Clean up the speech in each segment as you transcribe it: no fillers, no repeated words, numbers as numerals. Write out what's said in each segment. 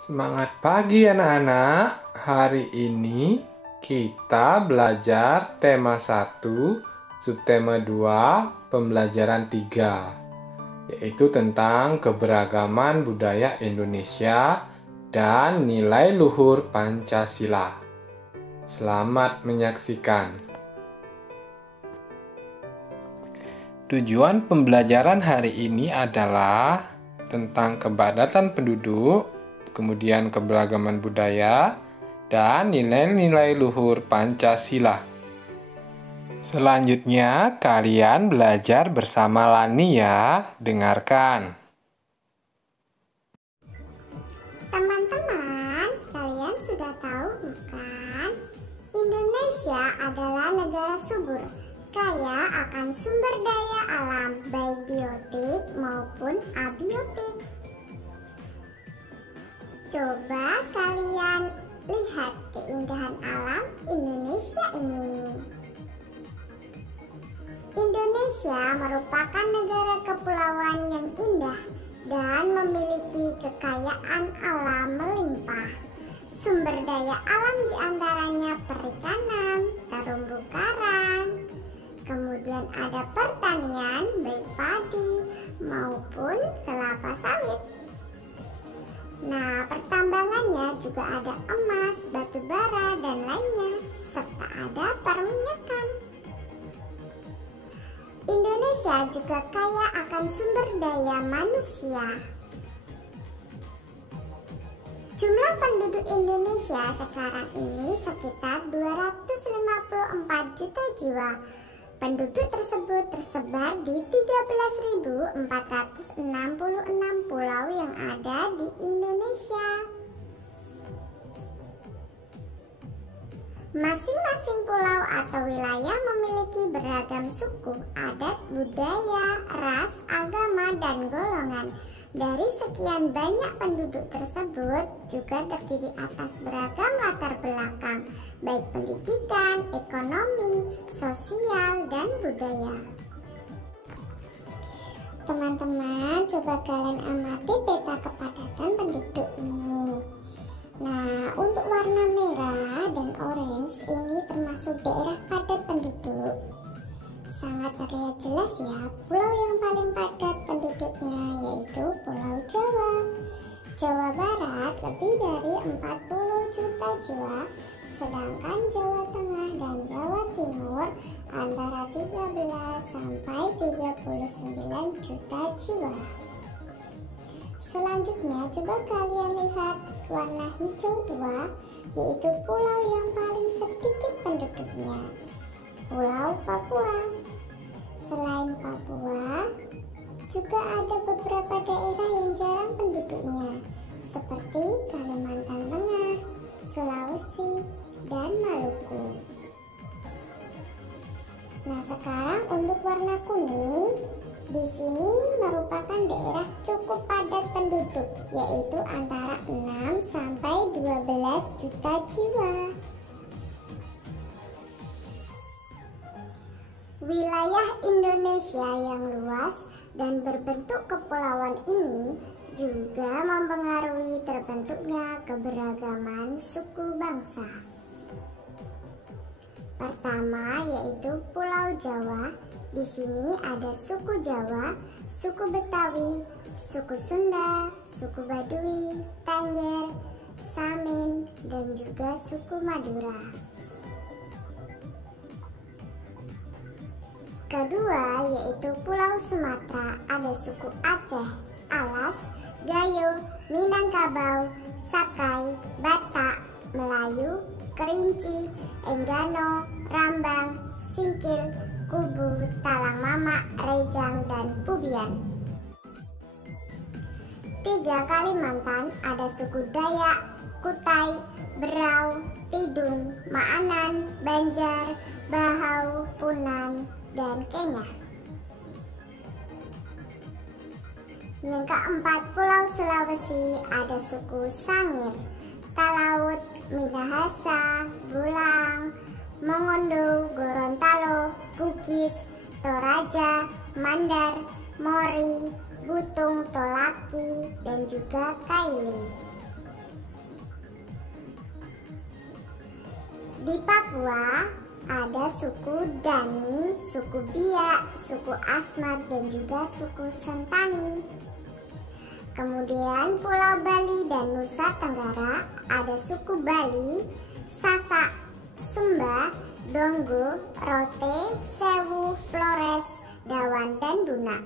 Semangat pagi anak-anak. Hari ini kita belajar tema 1, subtema 2, pembelajaran 3, yaitu tentang keberagaman budaya Indonesia dan nilai luhur Pancasila. Selamat menyaksikan. Tujuan pembelajaran hari ini adalah tentang kepadatan penduduk, kemudian keberagaman budaya, dan nilai-nilai luhur Pancasila. Selanjutnya, kalian belajar bersama Lani ya. Dengarkan. Teman-teman, kalian sudah tahu bukan? Indonesia adalah negara subur, kaya akan sumber daya alam, baik biotik maupun abiotik. Coba kalian lihat keindahan alam Indonesia ini. Indonesia merupakan negara kepulauan yang indah dan memiliki kekayaan alam melimpah. Sumber daya alam diantaranya perikanan, terumbu karang, kemudian ada pertanian baik padi maupun kelapa sawit. Nah, pertambangannya juga ada emas, batu bara, dan lainnya, serta ada perminyakan. Indonesia juga kaya akan sumber daya manusia. Jumlah penduduk Indonesia sekarang ini sekitar 254 juta jiwa. Penduduk tersebut tersebar di 13.466 pulau yang ada di Indonesia. Masing-masing pulau atau wilayah memiliki beragam suku, adat, budaya, ras, agama, dan golongan. Dari sekian banyak penduduk tersebut juga terdiri atas beragam latar belakang, baik pendidikan, ekonomi, sosial, dan budaya. Teman-teman, coba kalian amati peta kepadatan penduduk ini. Nah, untuk warna merah dan orange ini termasuk daerah padat penduduk. Sangat terlihat jelas ya, pulau yang paling padat penduduknya yaitu Pulau Jawa. Jawa Barat lebih dari 40 juta jiwa, sedangkan Jawa Tengah dan Jawa Timur antara 13 sampai 39 juta jiwa. Selanjutnya coba kalian lihat warna hijau tua, yaitu pulau yang paling sedikit penduduknya, Pulau Papua. Selain Papua, juga ada beberapa daerah yang jarang penduduknya, seperti Kalimantan Tengah, Sulawesi, dan Maluku. Nah, sekarang untuk warna kuning, di sini merupakan daerah cukup padat penduduk, yaitu antara 6 sampai 12 juta jiwa. Wilayah Indonesia yang luas dan berbentuk kepulauan ini juga mempengaruhi terbentuknya keberagaman suku bangsa. Pertama yaitu Pulau Jawa. Di sini ada suku Jawa, suku Betawi, suku Sunda, suku Baduy, Tengger, Samin, dan juga suku Madura. Kedua yaitu Pulau Sumatera, ada suku Aceh, Alas, Gayo, Minangkabau, Sakai, Batak, Melayu, Kerinci, Enggano, Rambang, Singkil, Kubu, Talang Mama, Rejang, dan Pubian. Tiga Kalimantan, ada suku Dayak, Kutai, Berau, Tidung, Maanan, Banjar, Bahau, Punan, dan Kenyah. Yang keempat, Pulau Sulawesi, ada suku Sangir, Talaut, Minahasa, Bulang, Mongondo, Gorontalo, Bugis, Toraja, Mandar, Mori, Butung, Tolaki, dan juga Kaili. Di Papua ada suku Dani, suku Biak, suku Asmat, dan juga suku Sentani. Kemudian Pulau Bali dan Nusa Tenggara ada suku Bali, Sasak, Sumba, Donggo, Rote, Sewu, Flores, Dawan, dan Duna.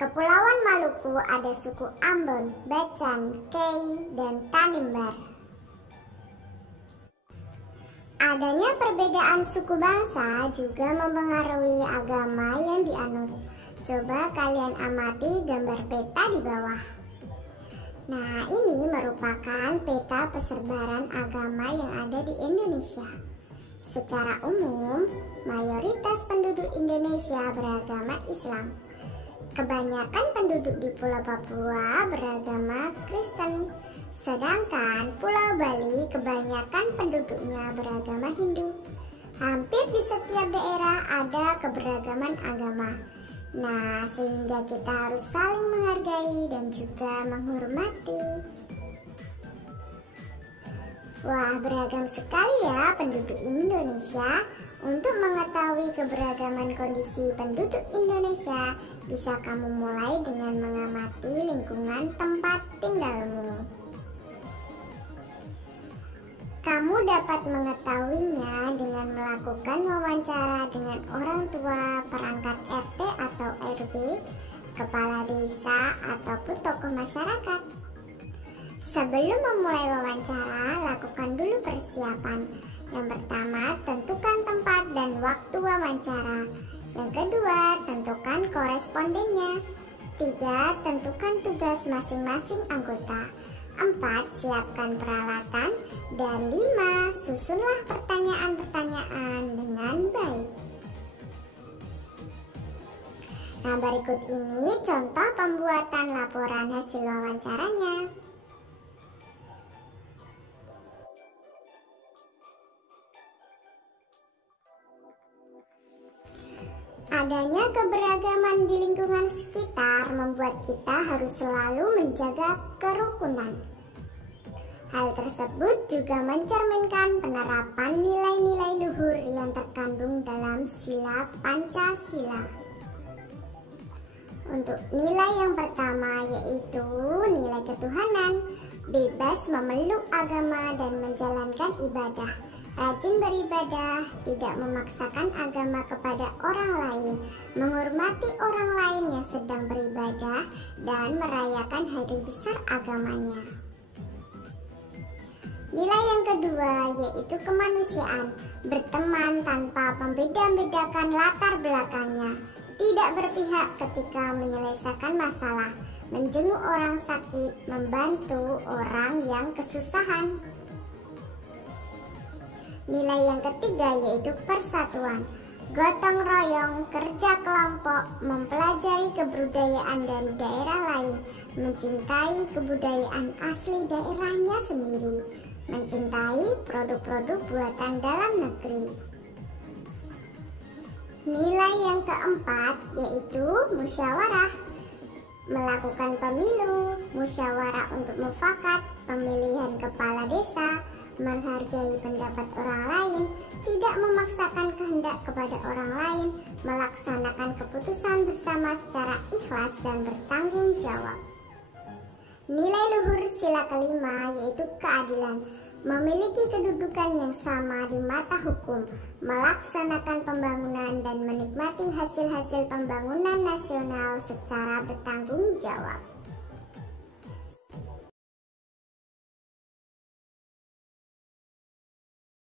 Kepulauan Maluku ada suku Ambon, Bacan, Kei, dan Tanimbar. Adanya perbedaan suku bangsa juga mempengaruhi agama yang dianut. Coba kalian amati gambar peta di bawah. Nah, ini merupakan peta persebaran agama yang ada di Indonesia. Secara umum, mayoritas penduduk Indonesia beragama Islam. Kebanyakan penduduk di Pulau Papua beragama Kristen, sedangkan Pulau Bali kebanyakan penduduknya beragama Hindu. Hampir di setiap daerah ada keberagaman agama. Nah, sehingga kita harus saling menghargai dan juga menghormati. Wah, beragam sekali ya penduduk Indonesia. Untuk mengetahui keberagaman kondisi penduduk Indonesia, bisa kamu mulai dengan mengamati lingkungan tempat tinggalmu. Kamu dapat mengetahuinya dengan melakukan wawancara dengan orang tua, perangkat RT atau RW, kepala desa, ataupun tokoh masyarakat. Sebelum memulai wawancara, lakukan dulu persiapan. Yang pertama, tentukan tempat dan waktu wawancara. Yang kedua, tentukan korespondennya. 3. Tentukan tugas masing-masing anggota. 4. Siapkan peralatan. Dan 5. Susunlah pertanyaan-pertanyaan dengan baik. Nah, berikut ini contoh pembuatan laporan hasil wawancaranya. Adanya keberagaman di lingkungan sekitar membuat kita harus selalu menjaga kerukunan. Hal tersebut juga mencerminkan penerapan nilai-nilai luhur yang terkandung dalam sila Pancasila. Untuk nilai yang pertama yaitu nilai ketuhanan, bebas memeluk agama dan menjalankan ibadah, rajin beribadah, tidak memaksakan agama kepada orang lain, menghormati orang lain yang sedang beribadah, dan merayakan hari besar agamanya. Nilai yang kedua yaitu kemanusiaan, berteman tanpa membeda-bedakan latar belakangnya, tidak berpihak ketika menyelesaikan masalah, menjenguk orang sakit, membantu orang yang kesusahan. Nilai yang ketiga yaitu persatuan, gotong royong, kerja kelompok, mempelajari kebudayaan dari daerah lain, mencintai kebudayaan asli daerahnya sendiri, mencintai produk-produk buatan dalam negeri. Nilai yang keempat yaitu musyawarah, melakukan pemilu, musyawarah untuk mufakat, pemilihan kepala desa, menghargai pendapat orang lain, tidak memaksakan kehendak kepada orang lain, melaksanakan keputusan bersama secara ikhlas dan bertanggung jawab. Nilai luhur sila kelima yaitu keadilan, memiliki kedudukan yang sama di mata hukum, melaksanakan pembangunan dan menikmati hasil-hasil pembangunan nasional secara bertanggung jawab.